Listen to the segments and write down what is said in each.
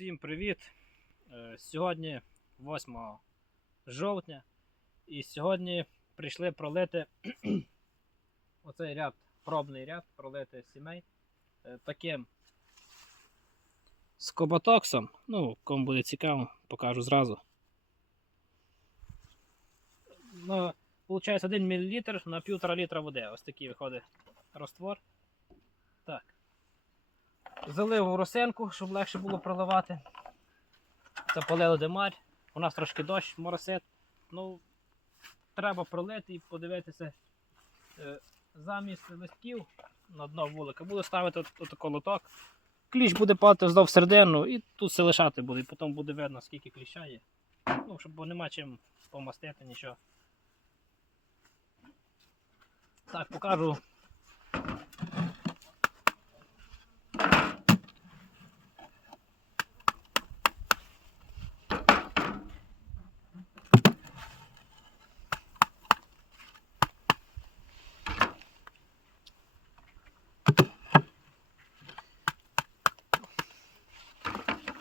Всім привіт! Е, Сьогодні 8 жовтня, і сьогодні прийшли пролити оцей ряд, пробний ряд, пролити сімей е, таким скоботоксом. Ну, кому буде цікаво, покажу зразу. Ну, Получається 1 мл на 1,5 літра води. Ось такий виходить роствор. Так. Залив росинку, щоб легше було проливати. Це полили демарь. У нас трошки дощ, моросить. Ну, треба пролити і подивитися е, замість листків на дно вулика. Буду ставити от, от колоток. Кліщ буде падати здов середину і тут все лишати буде. І потім буде видно, скільки кліща є. Ну, щоб нема чим помастити нічого. Так, покажу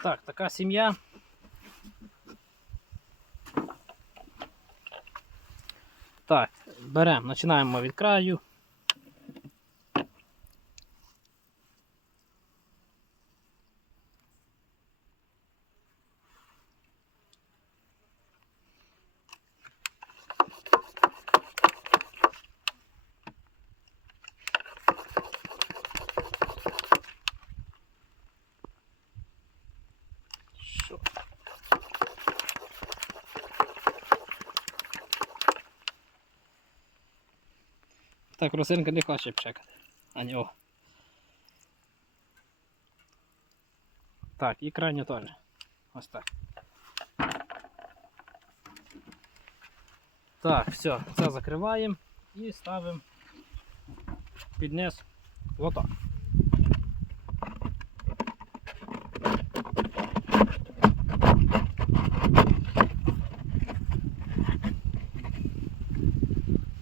Так, така сім'я. Так, беремо, починаємо від краю. Що? Так, росинка не хоче пшекати. А нього. Так, і крайня теж. Ось так. Так, все, це закриваємо і ставимо під низ лоток.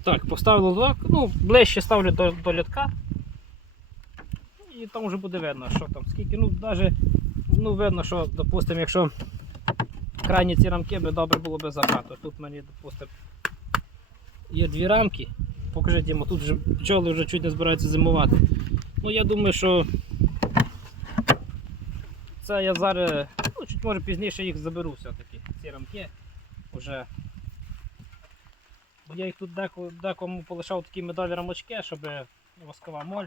Так, поставив лоток, ну, ближче ставлю до, до літка. І там вже буде видно, що там, скільки, ну, навіть, ну, видно, що, допустимо, якщо крайні ці рамки би добре було би забрати. Тут мені, допустимо, є дві рамки. Покажи, Дімо, тут вже пчоли вже чуть не збираються зимувати. Ну, я думаю, що це я зараз, ну, чуть може пізніше їх заберу все-таки, ці рамки. Бо я їх тут декому полишав такі медові рамочки, щоб воскова моль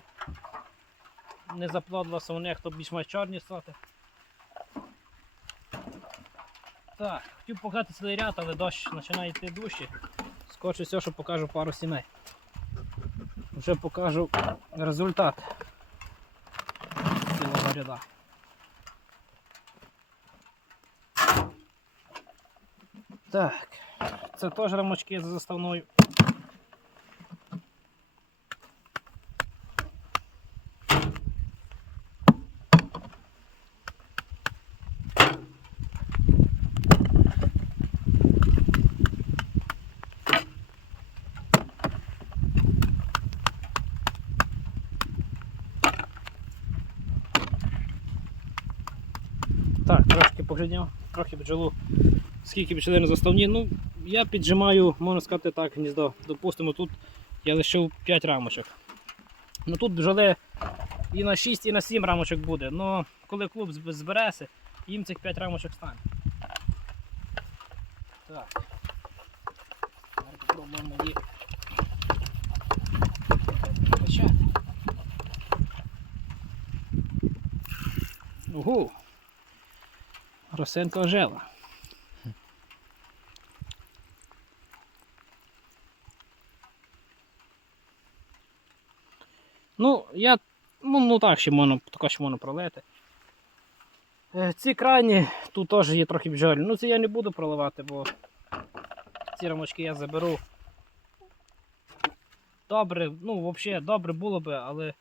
не заплодилася у них, то більш-менш чорні соти. Так, хотів показати цілий ряд, але дощ починає йти дужче. Скочу все, що покажу пару сімей. Вже покажу результат цілого ряда. Так. Це теж рамочки за заставною. Так, трошки поглядів, трохи бджолу скільки пчели на заставні. Ну, я піджимаю, можна сказати так, гніздо. Допустимо, тут я лишив 5 рамочок. Ну тут бджоли і на 6, і на 7 рамочок буде. Ну, коли клуб зб- збереться, їм цих 5 рамочок стане. Так. Попробуємо почати. Угу. Росинка ожила. Ну, я. Ну, ну так ще можна, також можна пролити. Е, Ці крайні тут теж є трохи бджолі. Ну це я не буду проливати, бо ці рамочки я заберу. Добре, ну взагалі добре було би, але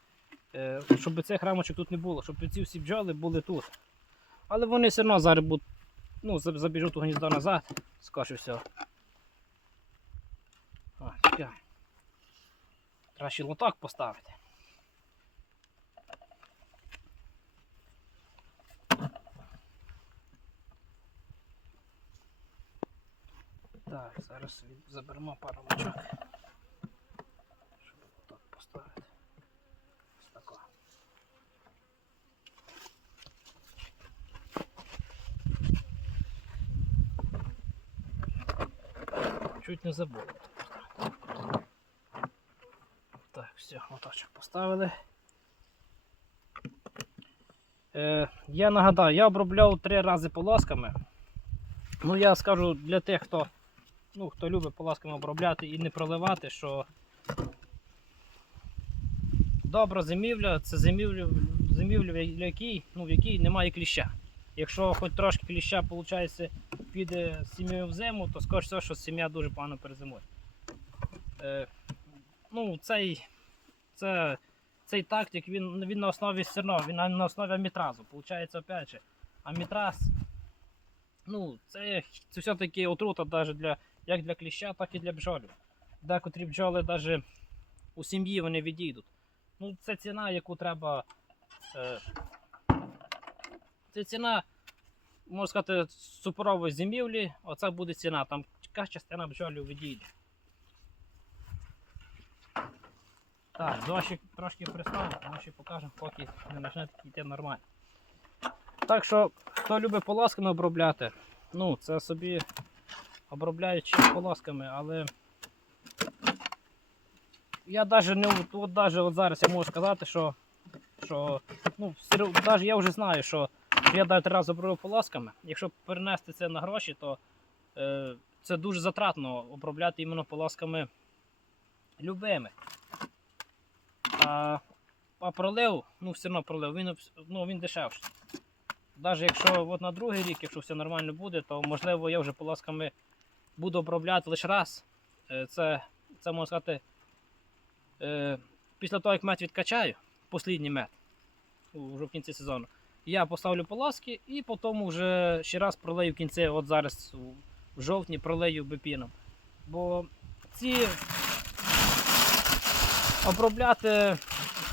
е, щоб цих рамочок тут не було, щоб ці всі бджоли були тут. Але вони все одно зараз будуть, ну, забіжуть у гніздо назад, скоріше всього. О, чекай. Треба ще лоток поставити. Так, зараз заберемо пару мочок. Щоб тут поставити. Ось тако. Чуть не забув. Так, все, моточок поставили. Е, я нагадаю, я обробляв три рази полосками. Ну, я скажу для тих, хто, ну, хто любить полосками обробляти і не проливати, що добра зимівля це зимівля, зимівля в якій, ну, в якій немає кліща. Якщо хоч трошки кліща виходить, піде сім'єю в зиму, то скажу все, що сім'я дуже погано перезимує. Е, ну, цей, це, цей тактик він, він на основі сирно, він на основі амітразу. Получається, опять же, амітраз, ну, це, це все-таки отрута даже для, як для кліща, так і для бджолів. Декотрі бджоли навіть у сім'ї вони відійдуть. Ну, це ціна, яку треба. Е, це ціна, можна сказати, суперової зимівлі, оце буде ціна, там якась частина бджолів відійде. Так, дощик трошки приставив, тому що покажемо, поки не почне йти нормально. Так що, хто любить полосками обробляти, ну, це собі обробляють ще полосками, але я навіть не от, даже от зараз я можу сказати, що, що ну, навіть я вже знаю, що я навіть раз обробив полосками. Якщо перенести це на гроші, то е, це дуже затратно обробляти іменно полосками любими. А, а пролив, ну все одно пролив, він, ну, він дешевший. Навіть якщо от на другий рік, якщо все нормально буде, то можливо я вже полосками буду обробляти лише раз. Е, Це, це можна сказати, е, після того, як мед відкачаю, послідній мед, вже в кінці сезону, я поставлю полоски і потім вже ще раз пролию в кінці, от зараз в жовтні пролию бепіном. Бо ці обробляти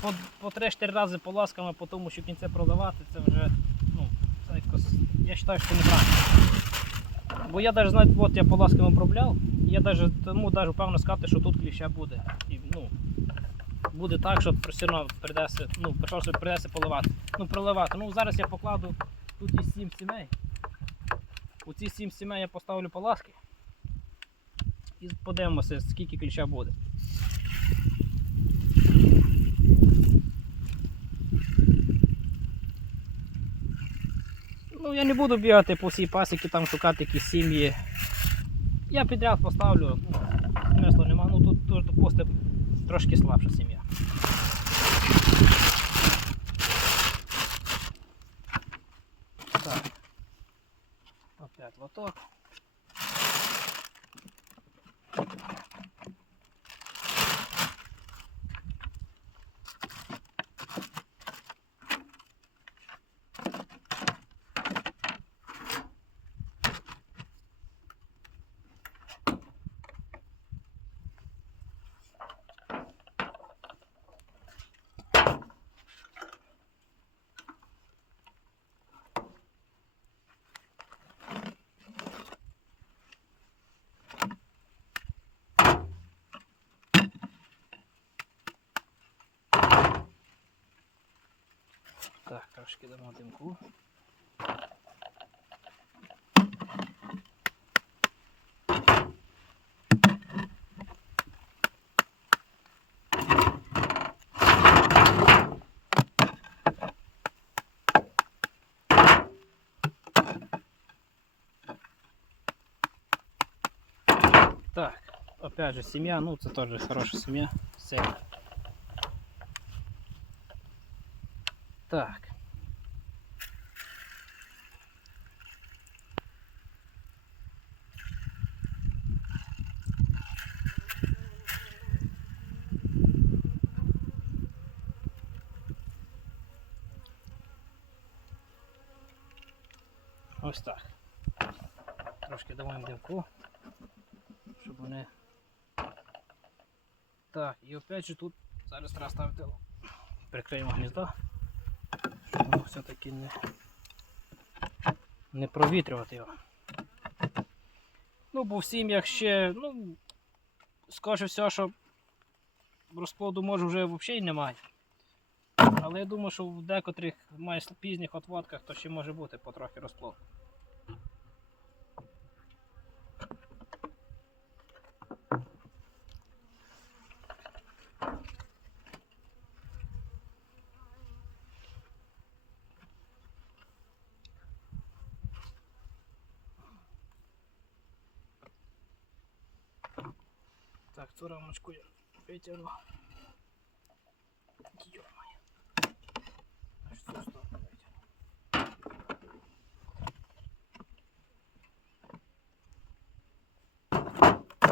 по, по 3-4 рази полосками, по тому, що в кінці проливати, це вже, ну, це якось, я вважаю, що неправильно. Бо я навіть знаю, от я полосками обробляв, я навіть, тому навіть впевнено сказати, що тут кліща буде. І, ну, буде так, що все одно придеться, ну, що придеться поливати. Ну, проливати. Ну, зараз я покладу тут і 7 сімей. У ці 7 сімей я поставлю паласки І подивимося, скільки кліща буде. Ну, я не буду бігати по всій пасіки, там шукати якісь сім'ї. Я підряд поставлю, ну, смислу нема, ну тут, тут допустим, трошки слабша сім'я. Так. Опять лоток. Так, трошки дамо димку. Так, опять же, семья, ну это тоже хорошая семья. Сильная. Так. Ось так. Трошки дамо їм димку, щоб вони. Так, і опять же тут зараз треба ставити прикриємо воно все-таки не, не провітрювати його. Ну, бо в сім'ях ще, ну, скоріше все, що розплоду може вже взагалі немає. Але я думаю, що в декотрих майже пізніх отводках то ще може бути потрохи розплод. Так, цю рамочку я витягну. Йо-моє.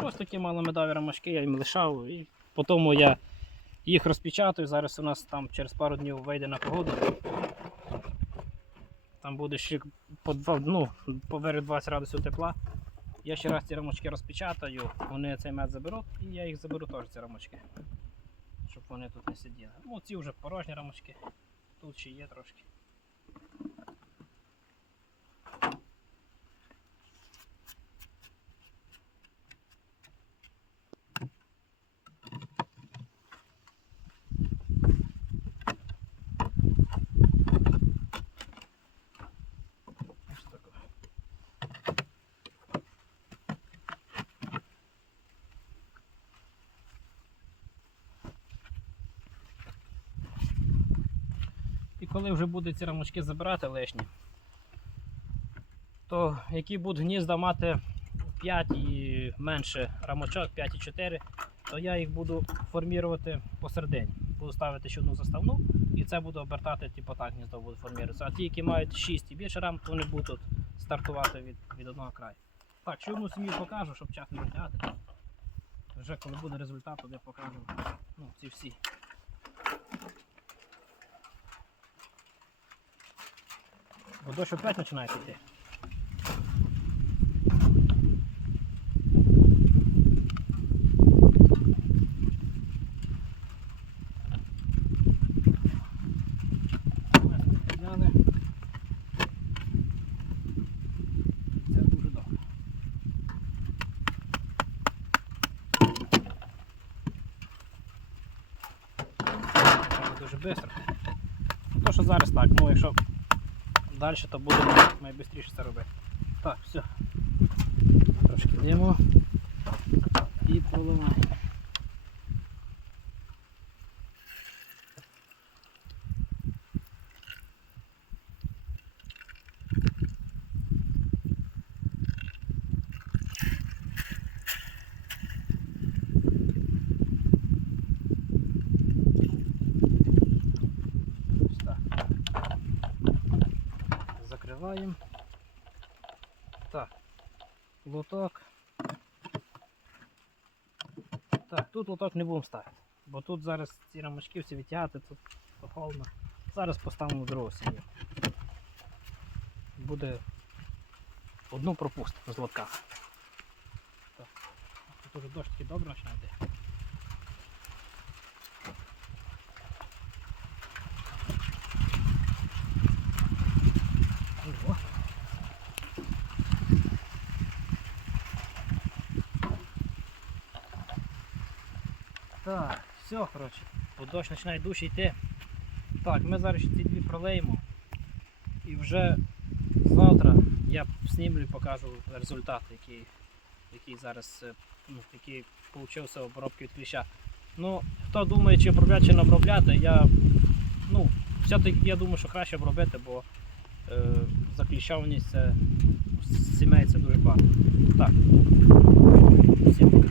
Ось такі маломедові рамочки, я їм лишав і потім я їх розпечатаю. Зараз у нас там через пару днів вийде на погоду. Там буде ще по, ну, поверх 20 градусів тепла. Я ще раз ці рамочки розпечатаю, вони цей мед заберуть і я їх заберу теж ці рамочки. Щоб вони тут не сиділи. Ну, ці вже порожні рамочки. Тут ще є трошки. Ось таке. І коли вже буде ці рамочки забирати лишні, то які будуть гнізда мати 5 і менше рамочок, 5 і 4, то я їх буду формувати посередині. Буду ставити ще одну заставну і це буду обертати, типу так гніздо буде формуватися. А ті, які мають 6 і більше рам, то вони будуть стартувати від, від одного краю. Так, ще одну сім'ю покажу, щоб час не витягати. Вже коли буде результат, то я покажу ну, ці всі. Бо дощ опять починає добре. Дуже швидко. Ну, то, що зараз так, ну якщо далі, то будемо найшвидше це робити. Так, все. Трошки димо і поливаємо. Ось так. Закриваємо. Так, лоток. Так, тут лоток не будемо ставити, бо тут зараз ці рамочки всі витягати, тут холодно. Зараз поставимо другу сім'ю. Буде одну пропустимо з лотка. Так. Тут дощ такий добре починає. Ого. Так, все, коротше, дощ починає дужче йти. Так, ми зараз ці дві пролеємо. І вже завтра я знімлю і покажу результат, який, який зараз е, ну, який получився обробки від кліща. Ну, хто думає, чи обробляти, чи не обробляти, я, ну, все-таки я думаю, що краще обробити, бо е, закліщованість це сімей це дуже багато. Так. Всім пока.